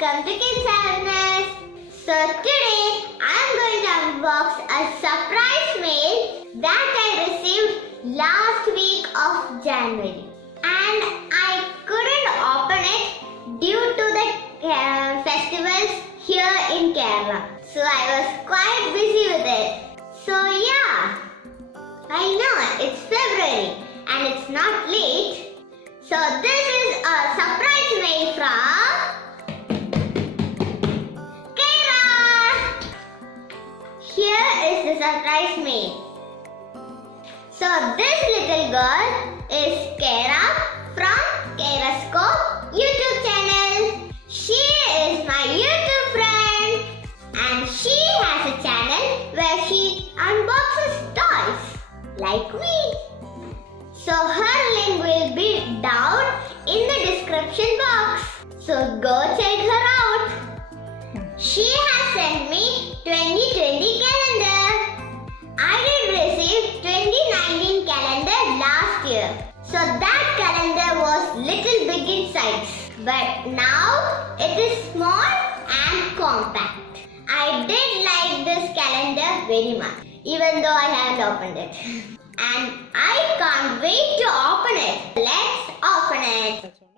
welcome to Kids Happiness. So today I am going to unbox a surprise mail that I received last week of January, and I couldn't open it due to the festivals here in Kerala. So I was quite busy with it. So yeah, I know it's February and it's not late. So this is a surprise mail from Kyra. Here is the surprise mail. So this little girl is Kyra from Kyrascope YouTube channel. She is my YouTube friend and she has a channel where she unboxes toys like me. So her link will be down in the description box. So go check her out. She has sent me 2020 calendar. I did receive 2019 calendar last year. So that calendar was little big in size. But now it is small and compact. I did like this calendar very much, even though I haven't opened it. And I can't wait to open it. Let's open it.